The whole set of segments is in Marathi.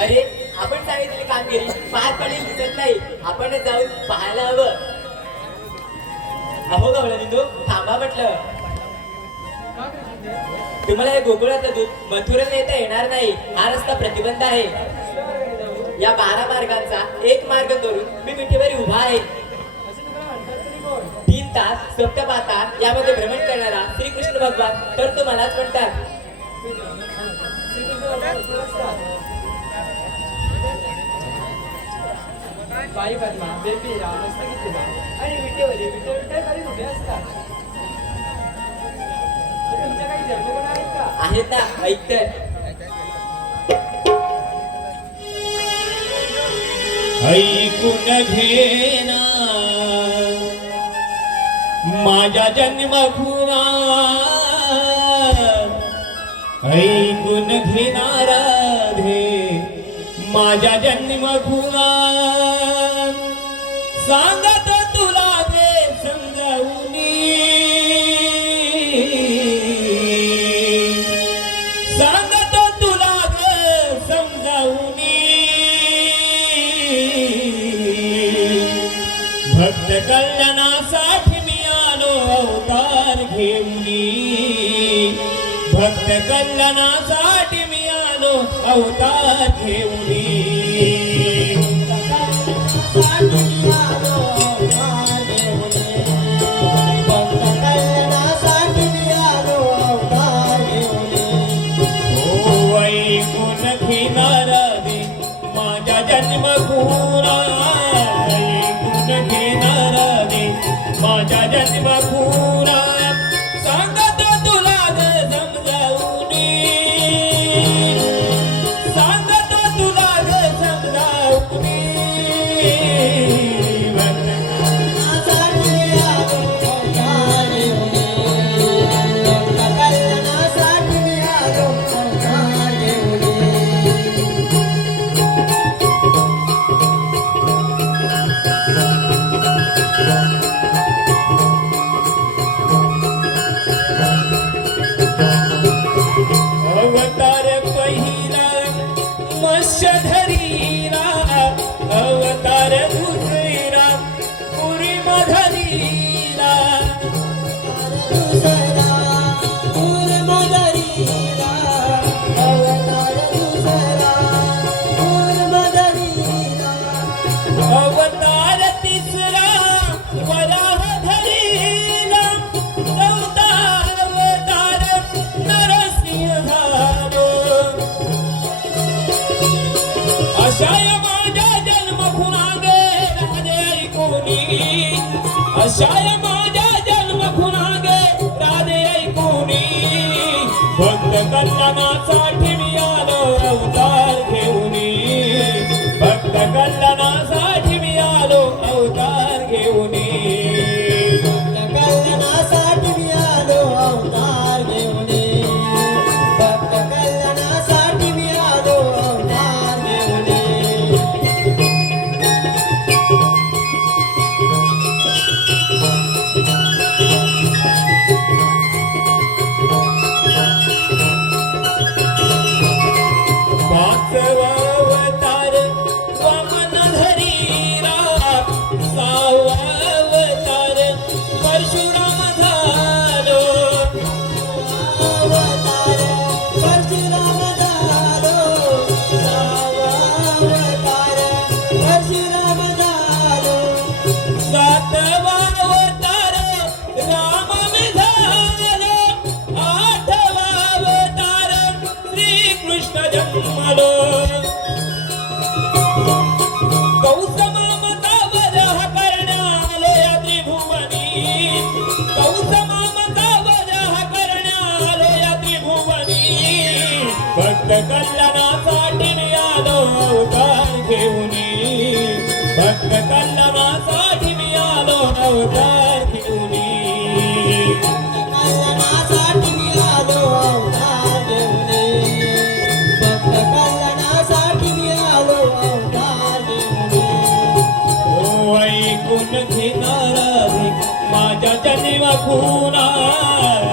अरे आपण सांगितलेली कामगिरी पार पडेल दिसत नाही. आपण जाऊन पाहायला हवं. अहो गवळा बिंदू थांबा म्हटलं. तुम्हाला हे गोकुळातलं दूध मथुरेला नेता येणार नाही. हा रस्ता प्रतिबंध आहे. या बारा मार्गांचा एक मार्ग करून मी मिठीवर उभा आहे. तीन तास सप्त सप्तपाता यामध्ये भ्रमण करणारा श्रीकृष्ण भगवान तर तो मलाच म्हणतात. बाई पद्मा बेबी राम तुला आणि विटेवरी विटे विटे तरी उभे असतात. तर तुमच्या काही जन्मगुण आहेत का? आहेत ना ऐकतोय ऐकून घेना माझ्या जन्मभूमा ऐकून घेणार रे माझ्या जन्मभूमा सांगत तुला दे समजावूनी. सांगतो तुला ग समजावूनी. भक्त कल्याणासाठी मी आलो अवतार घेऊनी. कल्याणासाठी मी आलो अवतार घेऊन ओ ऐकून घेणार माझ्या जन्मभूरा अवतार पहिला मत्स्य धरीला अवतार दुसरा पुरी मधरीला अशाय माझ्या जन्म जन्मखुनागे राधे ऐकून भक्त करताना साठी मी आलो कौसमामतावर हा करण्यालो या त्रिभुवनी भक्त कल्याणासाठी मी आलो अवतार घेऊन भक्त कल्याणासाठी मी आलो अवतार माझ्या जन्म खुना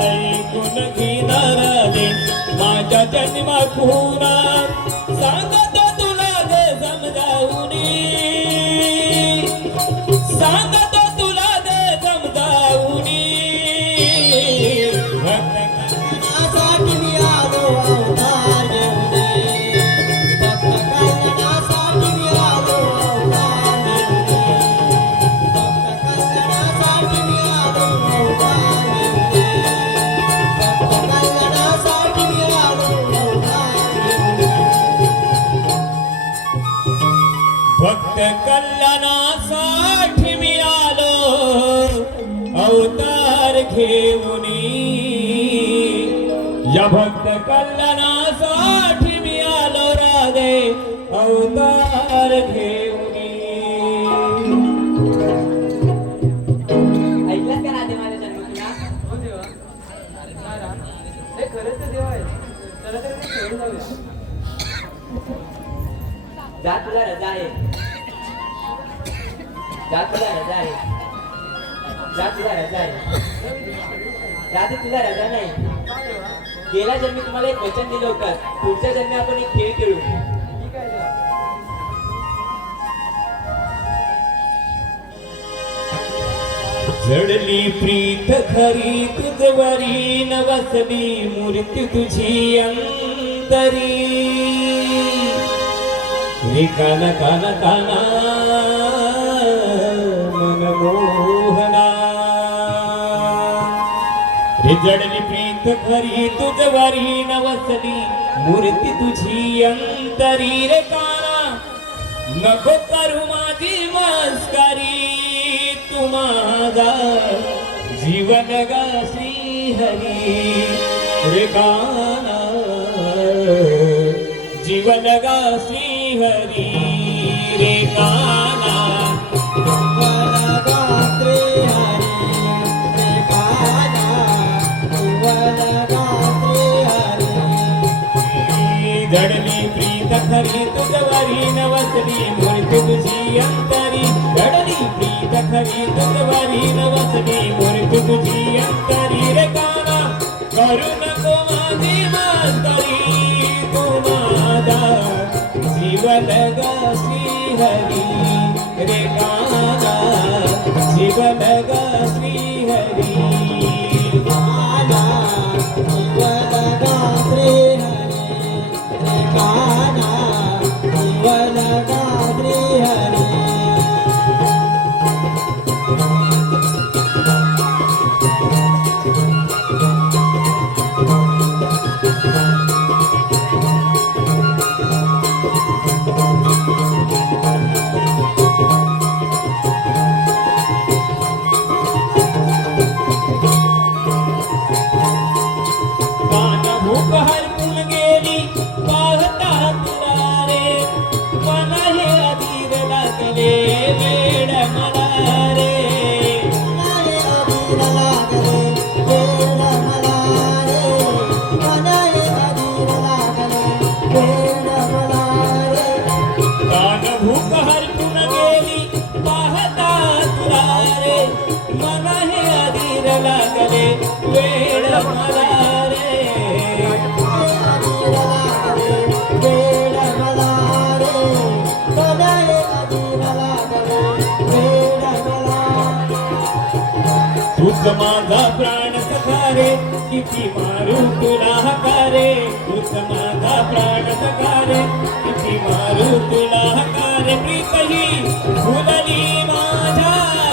ऐकून घेणार रे माझ्या जन्मातून सांगतो तुला ग समजावूनी. सांग अवतार या भक्त कल्याणासाठी मी आलो राधे अवतार घेऊन ऐकलंस का राधे माझ्या जन्मदिना हो देवा. खरंच तर आहे. तर खेळून जाऊया. जा तुला रजा आहे. जा तुला रजा आहे. जा तुला राजा आहे राधे तुला रजा नाही. का गेल्या जन्मी तुम्हाला एक वचन दिलं होतं. पुढच्या जन्मी आपण एक खेळ खेळू. जडली प्रीत खरी तुझवरी नवसली मूर्ती तुझी अंतरी. रे कान कान काना मनमोहना रे जडली प्रीत खरी तुझवरी नवसली मूर्ती तुझी अंतरी रे काना नको करू माझी मस्करी तू माझा जीवन गा श्री हरी रे गाना जीवन गा श्री हरी रे गाना घडली प्रीत खरी तुझवरी नवसली मूर्ती तुझी अंतरी. घडली प्रीत खरी तुझवरी नवसली मूर्ती तुझी अंतरी. रे काना करू नको माझी मस्करी तू माझा जीवन ग हरी रे काना जीवन ग तूच माझा प्राण सखारे किती मारू तुला हकारे. तूच माझा प्राण सखारे किती मारू तुला हकारे. प्रीतही फुलली माझ्या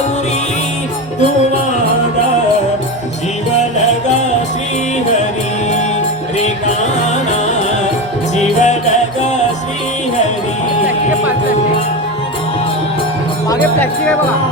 मागे प्लॅस्टिक आहे बघा.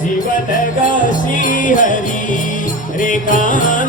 जीवन गा श्री हरी. रे काना